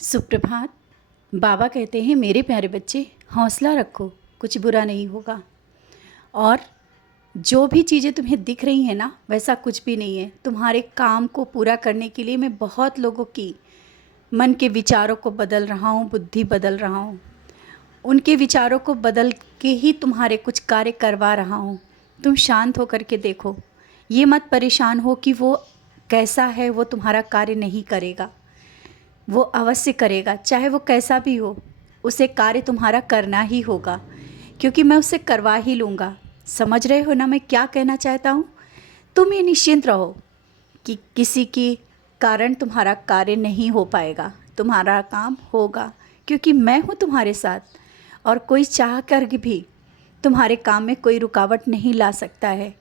सुप्रभात। बाबा कहते हैं मेरे प्यारे बच्चे हौसला रखो, कुछ बुरा नहीं होगा। और जो भी चीज़ें तुम्हें दिख रही हैं ना, वैसा कुछ भी नहीं है। तुम्हारे काम को पूरा करने के लिए मैं बहुत लोगों की मन के विचारों को बदल रहा हूँ, बुद्धि बदल रहा हूँ। उनके विचारों को बदल के ही तुम्हारे कुछ कार्य करवा रहा हूँ। तुम शांत होकर के देखो, ये मत परेशान हो कि वो कैसा है, वो तुम्हारा कार्य नहीं करेगा। वो अवश्य करेगा, चाहे वो कैसा भी हो। उसे कार्य तुम्हारा करना ही होगा, क्योंकि मैं उसे करवा ही लूँगा। समझ रहे हो ना मैं क्या कहना चाहता हूँ? तुम ये निश्चिंत रहो कि किसी के कारण तुम्हारा कार्य नहीं हो पाएगा, तुम्हारा काम होगा, क्योंकि मैं हूँ तुम्हारे साथ। और कोई चाह कर भी तुम्हारे काम में कोई रुकावट नहीं ला सकता है,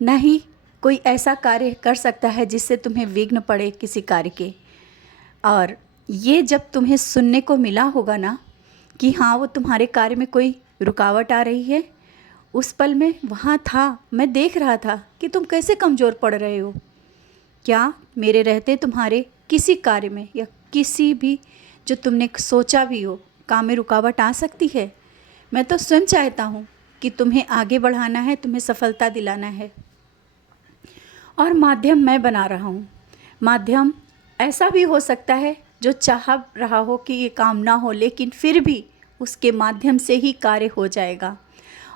न ही कोई ऐसा कार्य कर सकता है जिससे तुम्हें विघ्न पड़े किसी कार्य के। और ये जब तुम्हें सुनने को मिला होगा ना कि हाँ, वो तुम्हारे कार्य में कोई रुकावट आ रही है, उस पल में वहाँ था, मैं देख रहा था कि तुम कैसे कमज़ोर पड़ रहे हो। क्या मेरे रहते तुम्हारे किसी कार्य में या किसी भी जो तुमने सोचा भी हो काम में रुकावट आ सकती है? मैं तो स्वयं चाहता हूँ कि तुम्हें आगे बढ़ाना है, तुम्हें सफलता दिलाना है, और माध्यम मैं बना रहा हूँ। माध्यम ऐसा भी हो सकता है जो चाह रहा हो कि ये काम ना हो, लेकिन फिर भी उसके माध्यम से ही कार्य हो जाएगा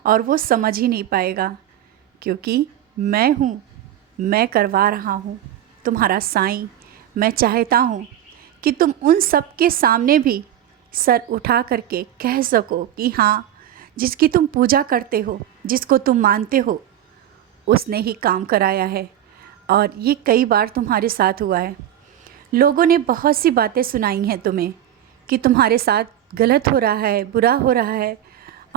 और वो समझ ही नहीं पाएगा, क्योंकि मैं हूँ, मैं करवा रहा हूँ। तुम्हारा साईं। मैं चाहता हूँ कि तुम उन सब के सामने भी सर उठा करके कह सको कि हाँ, जिसकी तुम पूजा करते हो, जिसको तुम मानते हो, उसने ही काम कराया है। और ये कई बार तुम्हारे साथ हुआ है। लोगों ने बहुत सी बातें सुनाई हैं तुम्हें कि तुम्हारे साथ गलत हो रहा है, बुरा हो रहा है,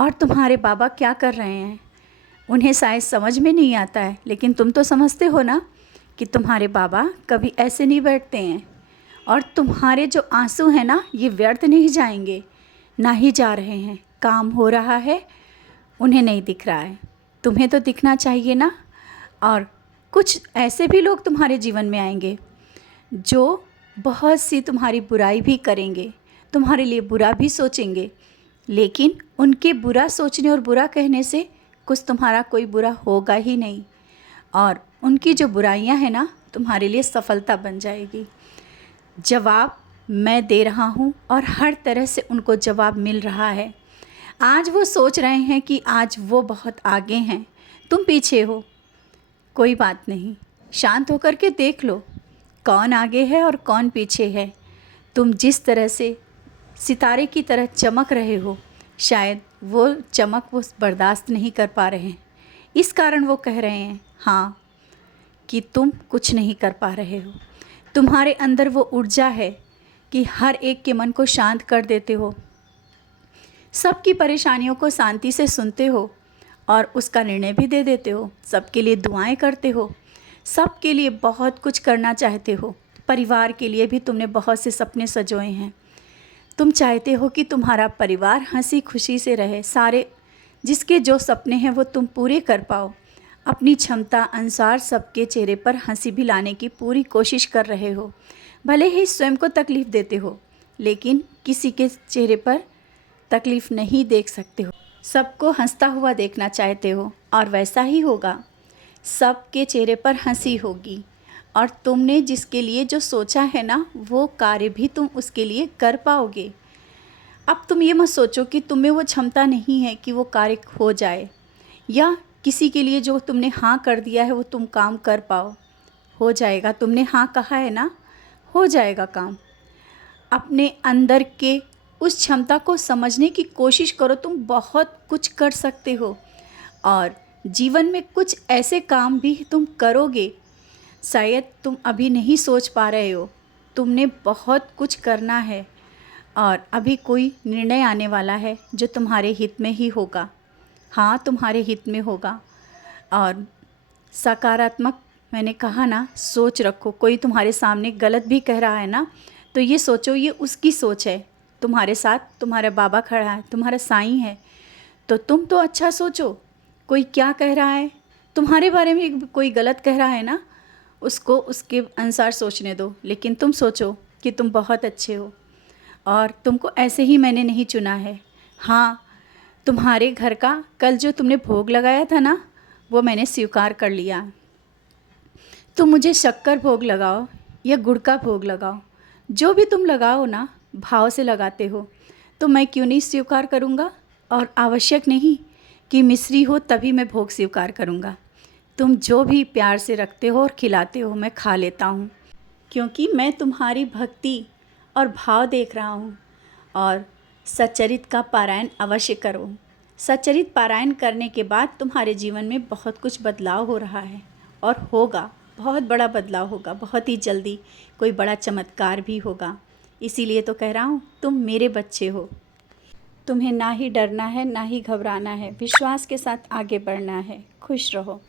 और तुम्हारे बाबा क्या कर रहे हैं उन्हें शायद समझ में नहीं आता है। लेकिन तुम तो समझते हो ना कि तुम्हारे बाबा कभी ऐसे नहीं बैठते हैं, और तुम्हारे जो आंसू हैं ना, ये व्यर्थ नहीं जाएंगे, ना ही जा रहे हैं। काम हो रहा है, उन्हें नहीं दिख रहा है, तुम्हें तो दिखना चाहिए ना। और कुछ ऐसे भी लोग तुम्हारे जीवन में आएंगे जो बहुत सी तुम्हारी बुराई भी करेंगे, तुम्हारे लिए बुरा भी सोचेंगे, लेकिन उनके बुरा सोचने और बुरा कहने से कुछ तुम्हारा कोई बुरा होगा ही नहीं। और उनकी जो बुराइयां हैं ना, तुम्हारे लिए सफलता बन जाएगी। जवाब मैं दे रहा हूँ और हर तरह से उनको जवाब मिल रहा है। आज वो सोच रहे हैं कि आज वो बहुत आगे हैं, तुम पीछे हो। कोई बात नहीं, शांत होकर के देख लो कौन आगे है और कौन पीछे है। तुम जिस तरह से सितारे की तरह चमक रहे हो, शायद वो चमक वो बर्दाश्त नहीं कर पा रहे हैं। इस कारण वो कह रहे हैं हाँ, कि तुम कुछ नहीं कर पा रहे हो। तुम्हारे अंदर वो ऊर्जा है कि हर एक के मन को शांत कर देते हो, सबकी परेशानियों को शांति से सुनते हो और उसका निर्णय भी दे देते हो, सबके लिए दुआएं करते हो, सबके लिए बहुत कुछ करना चाहते हो। परिवार के लिए भी तुमने बहुत से सपने सजोए हैं। तुम चाहते हो कि तुम्हारा परिवार हंसी खुशी से रहे, सारे जिसके जो सपने हैं वो तुम पूरे कर पाओ। अपनी क्षमता अनुसार सबके चेहरे पर हंसी भी लाने की पूरी कोशिश कर रहे हो। भले ही स्वयं को तकलीफ़ देते हो, लेकिन किसी के चेहरे पर तकलीफ़ नहीं देख सकते हो, सबको हंसता हुआ देखना चाहते हो, और वैसा ही होगा। सबके चेहरे पर हंसी होगी, और तुमने जिसके लिए जो सोचा है ना, वो कार्य भी तुम उसके लिए कर पाओगे। अब तुम ये मत सोचो कि तुम्हें वो क्षमता नहीं है कि वो कार्य हो जाए, या किसी के लिए जो तुमने हाँ कर दिया है वो तुम काम कर पाओ। हो जाएगा, तुमने हाँ कहा है ना, हो जाएगा काम। अपने अंदर के उस क्षमता को समझने की कोशिश करो, तुम बहुत कुछ कर सकते हो, और जीवन में कुछ ऐसे काम भी तुम करोगे शायद तुम अभी नहीं सोच पा रहे हो। तुमने बहुत कुछ करना है, और अभी कोई निर्णय आने वाला है जो तुम्हारे हित में ही होगा। हाँ, तुम्हारे हित में होगा। और सकारात्मक, मैंने कहा ना, सोच रखो। कोई तुम्हारे सामने गलत भी कह रहा है ना, तो ये सोचो ये उसकी सोच है। तुम्हारे साथ तुम्हारा बाबा खड़ा है, तुम्हारा साईं है, तो तुम तो अच्छा सोचो। कोई क्या कह रहा है तुम्हारे बारे में, कोई गलत कह रहा है ना, उसको उसके अनुसार सोचने दो, लेकिन तुम सोचो कि तुम बहुत अच्छे हो। और तुमको ऐसे ही मैंने नहीं चुना है। हाँ, तुम्हारे घर का कल जो तुमने भोग लगाया था ना, वो मैंने स्वीकार कर लिया। तुम मुझे शक्कर भोग लगाओ या गुड़ का भोग लगाओ, जो भी तुम लगाओ ना, भाव से लगाते हो, तो मैं क्यों नहीं स्वीकार करूँगा। और आवश्यक नहीं कि मिश्री हो तभी मैं भोग स्वीकार करूँगा। तुम जो भी प्यार से रखते हो और खिलाते हो, मैं खा लेता हूँ, क्योंकि मैं तुम्हारी भक्ति और भाव देख रहा हूँ। और सच्चरित का पारायण अवश्य करो। सच्चरित पारायण करने के बाद तुम्हारे जीवन में बहुत कुछ बदलाव हो रहा है और होगा, बहुत बड़ा बदलाव होगा, बहुत ही जल्दी कोई बड़ा चमत्कार भी होगा। इसीलिए तो कह रहा हूँ, तुम मेरे बच्चे हो। तुम्हें ना ही डरना है, ना ही घबराना है, विश्वास के साथ आगे बढ़ना है। खुश रहो।